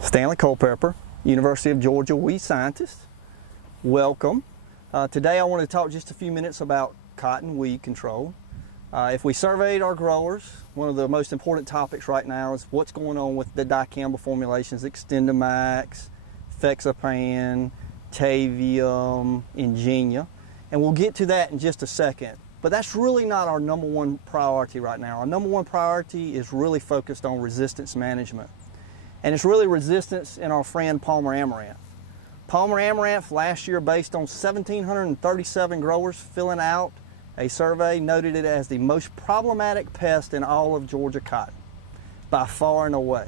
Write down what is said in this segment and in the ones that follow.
Stanley Culpepper, University of Georgia weed scientist. Welcome. Today I want to talk just a few minutes about cotton weed control. If we surveyed our growers, one of the most important topics right now is what's going on with the dicamba formulations, XtendiMax, Fexapan, Tavium, Ingenia, and we'll get to that in just a second. But that's really not our number one priority right now. Our number one priority is really focused on resistance management. And it's really resistance in our friend Palmer Amaranth. Palmer Amaranth last year, based on 1,737 growers filling out a survey, noted it as the most problematic pest in all of Georgia cotton, by far and away.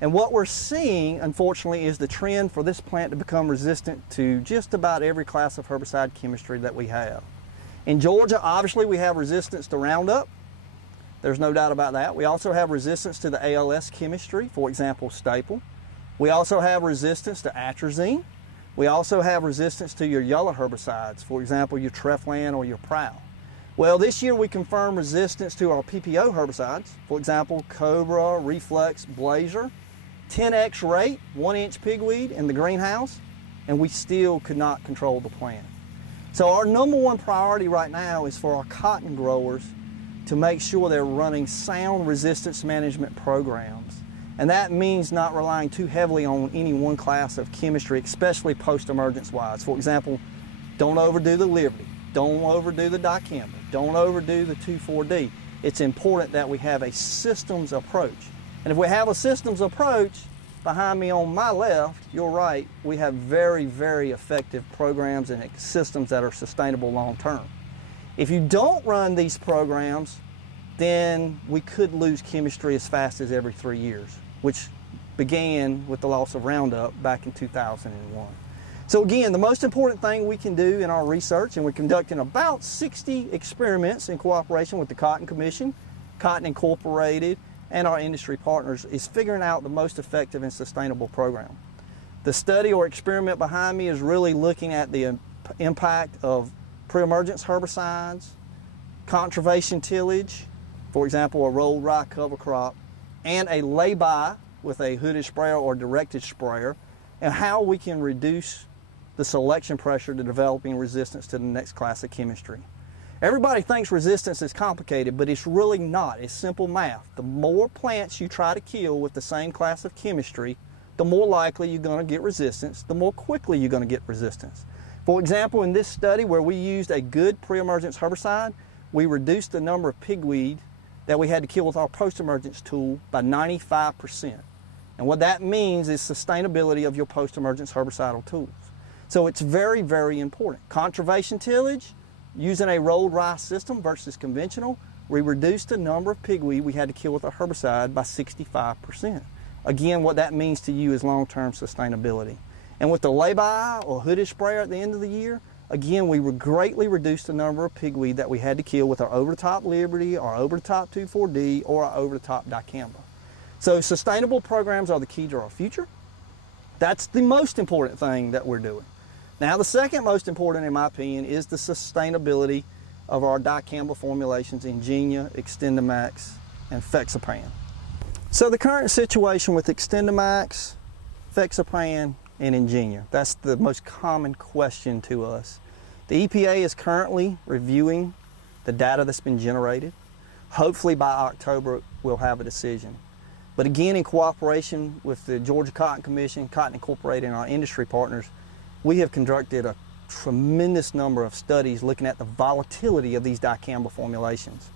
And what we're seeing, unfortunately, is the trend for this plant to become resistant to just about every class of herbicide chemistry that we have. In Georgia, obviously, we have resistance to Roundup. There's no doubt about that. We also have resistance to the ALS chemistry, for example, Staple. We also have resistance to atrazine. We also have resistance to your yellow herbicides, for example, your Treflan or your Prowl. Well, this year we confirmed resistance to our PPO herbicides, for example, Cobra, Reflex, Blazer, 10x rate, 1-inch pigweed in the greenhouse, and we still could not control the plant. So our number one priority right now is for our cotton growers to make sure they're running sound resistance management programs. And that means not relying too heavily on any one class of chemistry, especially post-emergence wise. For example, don't overdo the Liberty, don't overdo the dicamba, don't overdo the 2,4-D. It's important that we have a systems approach. And if we have a systems approach, behind me on my left, you're right, we have very, very effective programs and systems that are sustainable long term. If you don't run these programs, then we could lose chemistry as fast as every 3 years, which began with the loss of Roundup back in 2001. So again, the most important thing we can do in our research, and we're conducting about 60 experiments in cooperation with the Cotton Commission, Cotton Incorporated, and our industry partners, is figuring out the most effective and sustainable program. The study or experiment behind me is really looking at the impact of pre-emergence herbicides, conservation tillage, for example, a rolled rye cover crop, and a lay-by with a hooded sprayer or directed sprayer, and how we can reduce the selection pressure to developing resistance to the next class of chemistry. Everybody thinks resistance is complicated, but it's really not. It's simple math. The more plants you try to kill with the same class of chemistry, the more likely you're going to get resistance, the more quickly you're going to get resistance. For example, in this study where we used a good pre-emergence herbicide, we reduced the number of pigweed that we had to kill with our post-emergence tool by 95%. And what that means is sustainability of your post-emergence herbicidal tools. So it's very, very important. Conservation tillage, using a rolled rye system versus conventional, we reduced the number of pigweed we had to kill with a herbicide by 65%. Again, what that means to you is long-term sustainability. And with the lay-by or hooded sprayer at the end of the year, again, we would greatly reduce the number of pigweed that we had to kill with our over-the-top Liberty, our over-the-top 2,4-D, or our over-the-top dicamba. So sustainable programs are the key to our future. That's the most important thing that we're doing. Now, the second most important, in my opinion, is the sustainability of our dicamba formulations, Ingenia, XtendiMax, and Fexapan. So the current situation with XtendiMax, Fexapan, and Ingenia, that's the most common question to us. The EPA is currently reviewing the data that's been generated. Hopefully by October, we'll have a decision. But again, in cooperation with the Georgia Cotton Commission, Cotton Incorporated, and our industry partners, we have conducted a tremendous number of studies looking at the volatility of these dicamba formulations.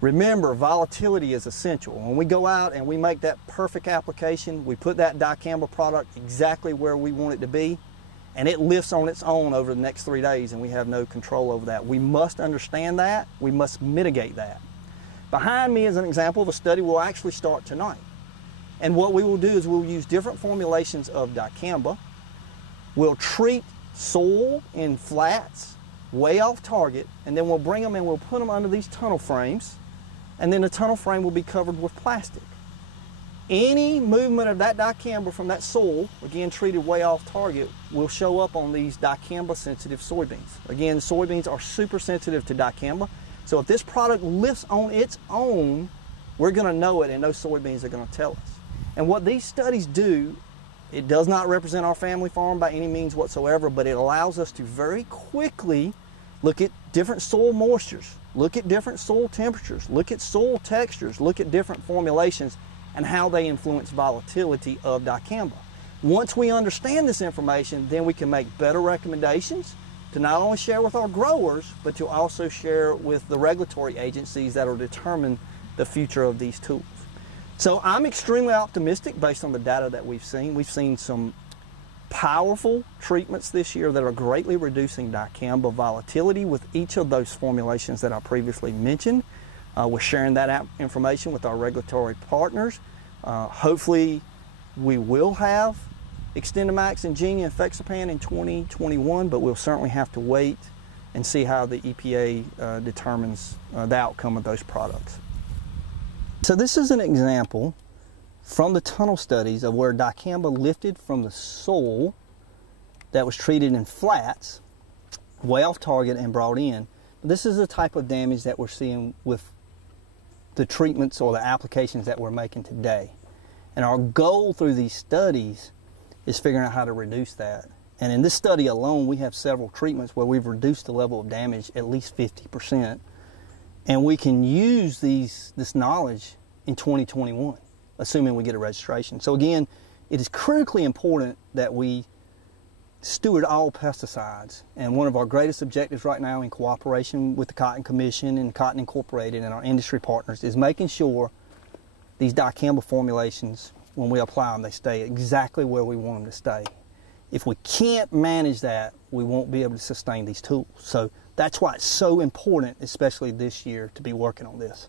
Remember, volatility is essential. When we go out and we make that perfect application, we put that dicamba product exactly where we want it to be, and it lifts on its own over the next 3 days, and we have no control over that. We must understand that. We must mitigate that. Behind me is an example of a study we'll actually start tonight. And what we will do is we'll use different formulations of dicamba. We'll treat soil in flats way off target, and then we'll bring them and we'll put them under these tunnel frames, and then the tunnel frame will be covered with plastic. Any movement of that dicamba from that soil, again treated way off target, will show up on these dicamba sensitive soybeans. Again, soybeans are super sensitive to dicamba, so if this product lifts on its own, we're going to know it, and those soybeans are going to tell us. And what these studies do It does not represent our family farm by any means whatsoever, but it allows us to very quickly look at different soil moistures, look at different soil temperatures, look at soil textures, look at different formulations and how they influence volatility of dicamba. Once we understand this information, then we can make better recommendations to not only share with our growers, but to also share with the regulatory agencies that will determine the future of these tools. So I'm extremely optimistic based on the data that we've seen. We've seen some powerful treatments this year that are greatly reducing dicamba volatility with each of those formulations that I previously mentioned. We're sharing that information with our regulatory partners. Hopefully we will have XtendiMax, Ingenia, and Fexapan in 2021, but we'll certainly have to wait and see how the EPA determines the outcome of those products. So this is an example from the tunnel studies of where dicamba lifted from the soil that was treated in flats, way off target, and brought in. This is the type of damage that we're seeing with the treatments or the applications that we're making today. And our goal through these studies is figuring out how to reduce that. And in this study alone, we have several treatments where we've reduced the level of damage at least 50%. And we can use this knowledge in 2021, assuming we get a registration. So again, it is critically important that we steward all pesticides. And one of our greatest objectives right now in cooperation with the Cotton Commission and Cotton Incorporated and our industry partners is making sure these dicamba formulations, when we apply them, they stay exactly where we want them to stay. If we can't manage that, we won't be able to sustain these tools. So that's why it's so important, especially this year, to be working on this.